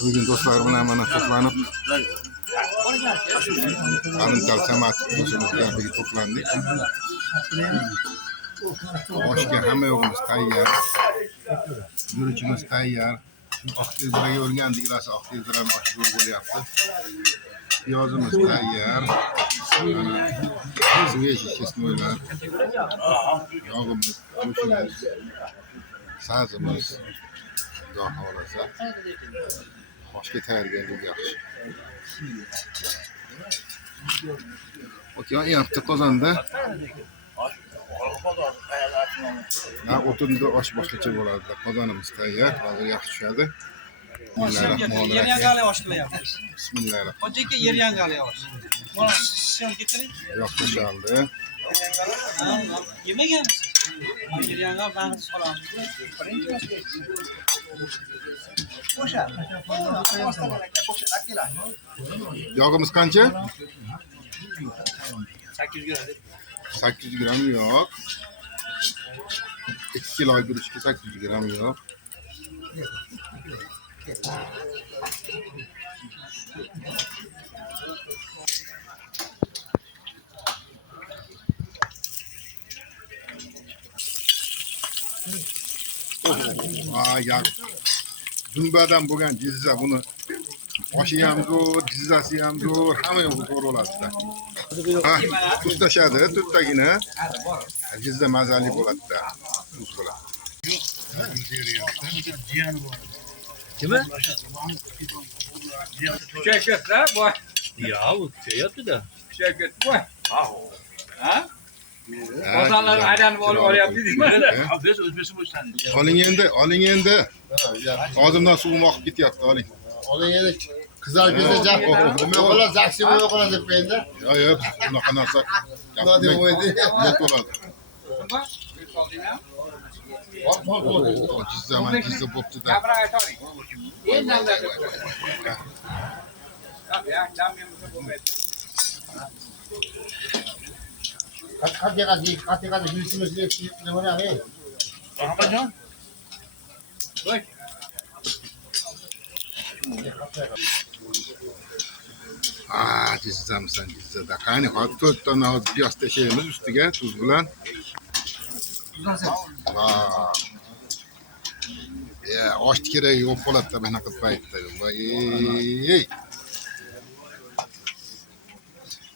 Bugün do'stlar bilan mana to'planib Alimtal Samat do'stimiz bilan birga to'plandik. Oshga hamma yo'g'imiz tayyor. Guruchimiz tayyor. Oqtezraga o'rgandik, rosa oqtezrani osh bo'lyapti. Piyozimiz tayyor. Свежий chesnoylar. Yog'imiz, go'shtimiz, sazimiz. Xudo xohlasa oshga tayyorgarlik yaxshi. Okey, yaptı qozonda. O'tinda osh boshqacha bo'ladi. Qozonimiz tayyor, hozir yaxshi tushadi. Yeryangali osh qilyapmiz. Bismillah. Hojika yeryangali osh. Mana shishim ketiring. Yoqdi shaldi. Yemaganmisiz? Yeryangal bag'ri solamiz. Yog'imiz qancha? 800 gram. 800 gram yo'q. 2 kilo guruchga 800 gram yo'q. Ya Dumbadan bo'lgan jizza buni oshi ham zo'r, jizzasi ham zo'r, hamma yo'q zo'r bo'ladi-da. Ha, tuz tashadi, to'rttagina. Jizza mazali bo'ladi-da. Tuz bilan. Kimi? Kuchayapti-da, boy. Yo'q, kuchayapti-da. Kuchayapti, boy. Ha? Bozorlar aylanib olyapti deyman. Biz O'zbekiston bo'shlandik. Oling endi. Hozirdan suvim oqib ketyapti, oling. Oling endi qizarib ketsa jaq bo'lmay qoladi, zaksi bo'lmay qoladi deb qo'yingda. Yo'q, bunaqa narsa. Nima deb o'ydi? Net bo'ladi. Jizza bo'pti-da. Gapira aytavering. Endi Qat'iqat yurishimizga nima bo'ladi? Rahmatjon. Voy. Jizzamisan jizzada. Qani hozir 4 dona hozir piyoz tashlaymiz ustiga tuz bilan. Ya, osh kerak yo'q bo'ladi-da bunaqa paytda. Voy.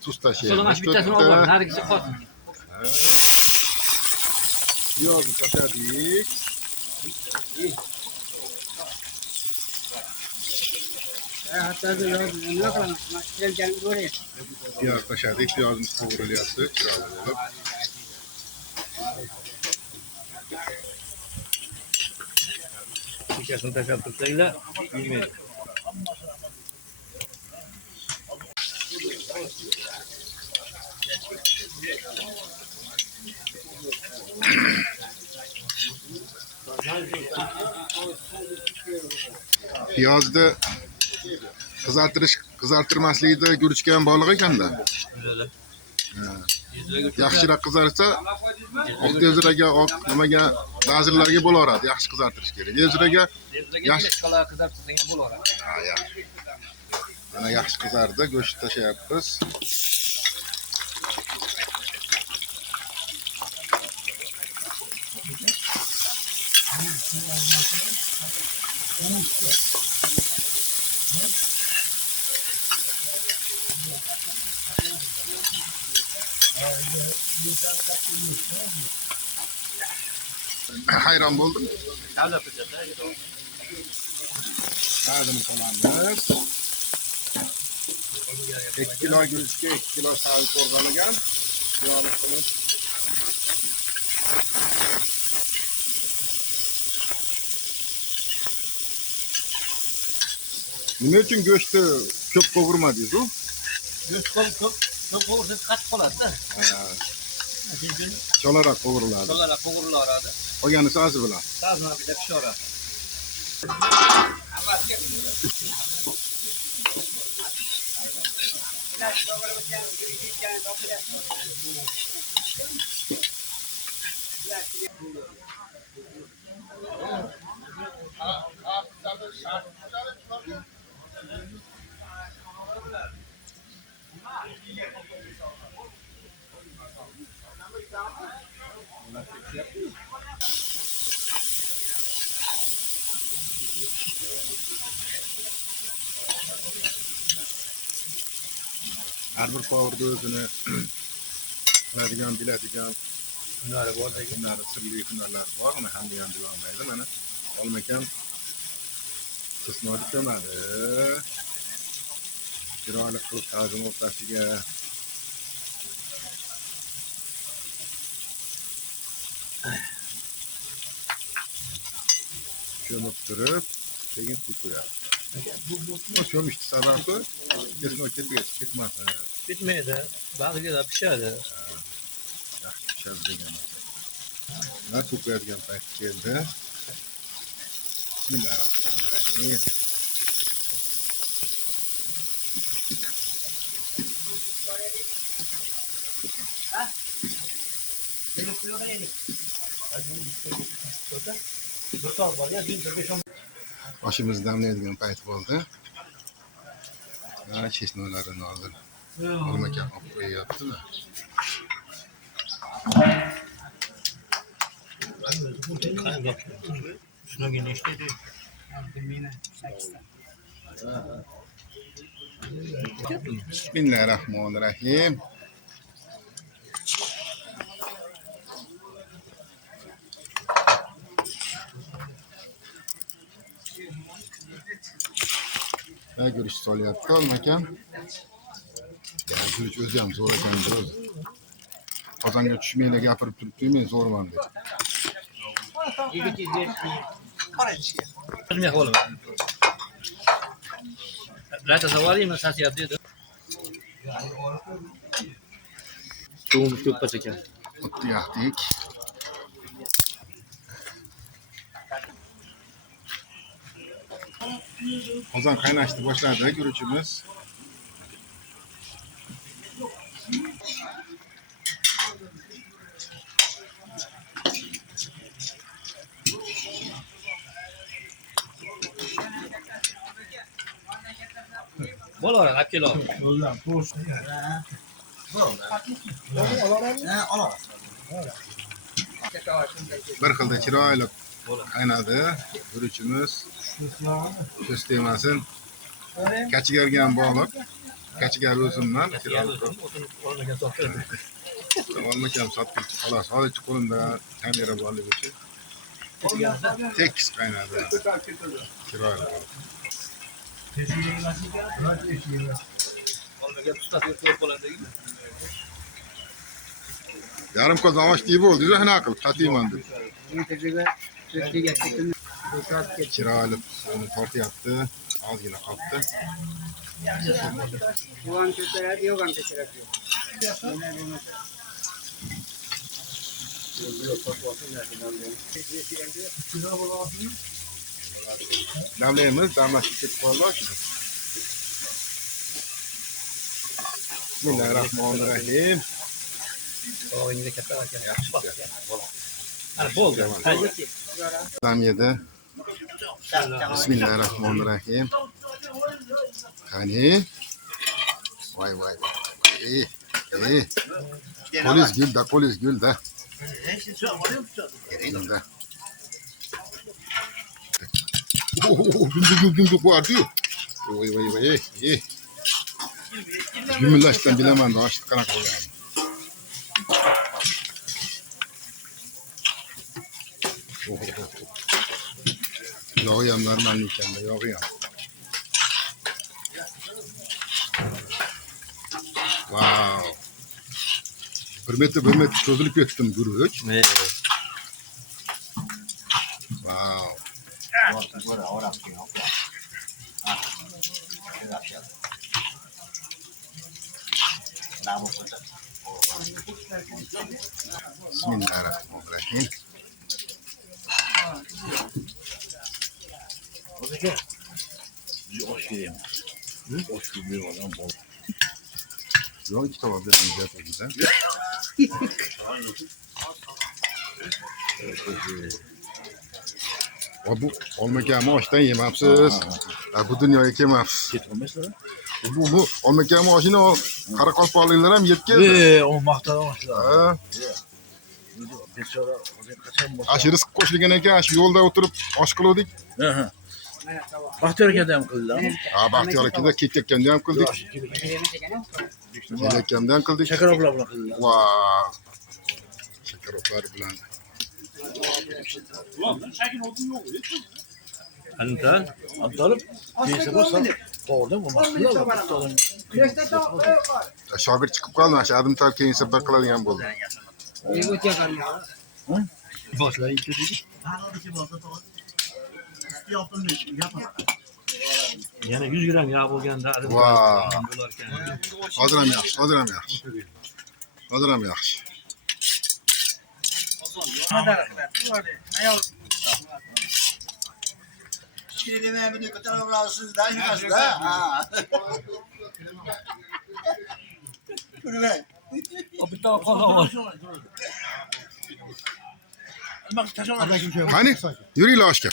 Tuz tashlaymiz. So'lamash bittasini olib, narigisi qolsin. Piyozni tashladik. Piyoz tashladik, piyozimiz qovurilyapti, chiroyli bo'lib. Shishasini tashlab tursanglar, kuymaydi. Piyozni qizartirmaslikda guruchga ham bog'liq ekanda. Yaxshiroq qizarsa, oqtezraga, nimaga, lazerlarga bo'laveradi. Yaxshi qizartirish kerak. Lezraga yaxshi qizartirsang ham bo'laveradi. Ha, yaxshi. Mana yaxshi qizardi, go'sht tashlayapmiz. Hayron bo'ldim. Ta'zim qilamiz. 2 kilo guruchga 2 kilo sal qo'rg'alagan. Nima uchun go'shtni ko'p qovurmadingiz-ku? Go'sht ko'p qovursa qattiq qoladi-da. Cholaroq qovuriladi. Cho'lalar qovuriladi. Qolgani sazi bilan. Sazi bilan bitta pishaveradi. Har bir tovrda o'zini qiladigan, biladigan Bunlar bor da hunari, sirli hunarlar bor. Uni hamma ham bilolmaydi. Mana olmakam istisno diklamadi. Chiroyli qilib tazim o'rtasiga ko'mib turib, keyin suv qo'yadi. Bu ko'mishni sababi kesma ketmasa, bitmaydi. Bag'rida pishadi. yaxshi pishadi degan. Mana suv qo'yadigan payt keldi. Bismillahirrohmanirrohim. Oshimiz damlaydigan payt bo'ldi. Mana chesnolarini hozir olmakam olib qo'yyapti-da. Shunga ne ishlaydi? Bismillahirrohmanirrohim. Guruch solyapti olmakam. Yani guruch o'zi ham zo'r ekan o'zi. Qozonga tushmaylar gapirib turibdi-yu, men zo'rman deb. Bilmay qolaman. Rata savariymi sasiyat dedi. Suvimiz ko'p bo'lsa ekan. O'tni yaqdik. Qozon qaynashni boshladi guruchimiz. Bo'laveradi, olib kelib. Bir xilda chiroyli qaynadi guruchimiz. Ko'z tegmasin. Kachigarga ham bog'liq. Kachigar o'zimdan chiroyli olmakam sotdim. Xolos, hozircha qo'limda kamera borligi uchun tekis qaynadi. Chiroyli. Yarim koz osh yeb bo'ldi, hana qilib tatiyman deb. Chiroyli suvni tortyapti, ozgina qoldi. Damlaymiz, damlashib ketib qoldi. Bismillahirrohmanirrohim. Oyingda katta ekan. Yaxshi. Ana bo'ldi. Dam yedi. Bismillahirrohmanirrohim. Qani? Voy. Qo'liz gulda. Gulda. Gul qo'yardi-yu. Voy. Gumillashdan bilaman da oshni qanaqa bo'lgan. Yog'i ham normal ekan-da, yog'i ham. Wow. Bir metr cho'zilib ketdim guruch. Wow. Bismillahirrohmanirrohim. Osh yeyim. Osh yeyim adam bol. Yok, 2 tava verdim zaten. Bu olmagan oshdan yemabsiz. Bu dunyoga kelmabsiz. Ketolmaysizlar. Bu olmagan oshini qoraqalpoqliklar ham yeb keldi. O maqtada oshlar. Ha. Bechora hozir qachon bo'lsa. Ashi rizq qo'shilgan ekan, shu yo'lda o'tirib osh qiluvdik. Ha. Baxtiyor akada ham qildilar. Ha, Baxtiyor akada ketayotganda ham qildik. Ketayotganda ham qildik. Shakaroplar bilan qildilar. Vau. Shakaroplar bilan. Anta, Abdolib, keyinsa bo'lsa, to'g'ridan bo'lmasdilar. Shogird chiqib qoldi, shu adim tal keyin sabr qiladigan bo'ldi. Boshlar yetdi. Yana 100 gram yog' bo'lganda adim bo'lar ekan. Hozir ham yaxshi, hozir ham yaxshi. Hozir ham yaxshi. Bitta qolgan bor. Qani, yuringlar oshga.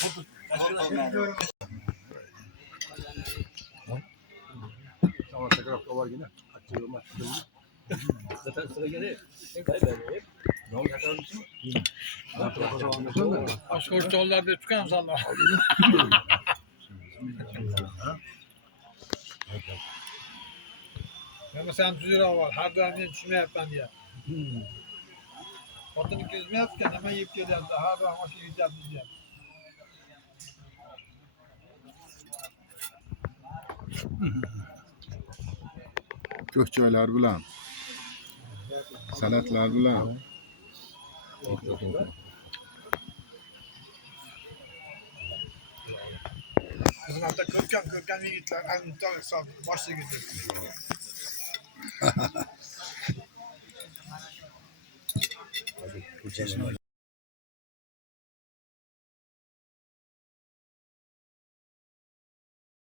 Oshko'rchoqlarda tutgan sanlar. Mana sen tuzira var. Har doim men tushmayapman deya. Xotini ko'zmayapti, nima yeb kelyapti? Har doim osh yeyapti deya. Ko'kchoylar bilan, salatlar bilan. Xizmatda ko'rkan yigitlar anton hisob boshiga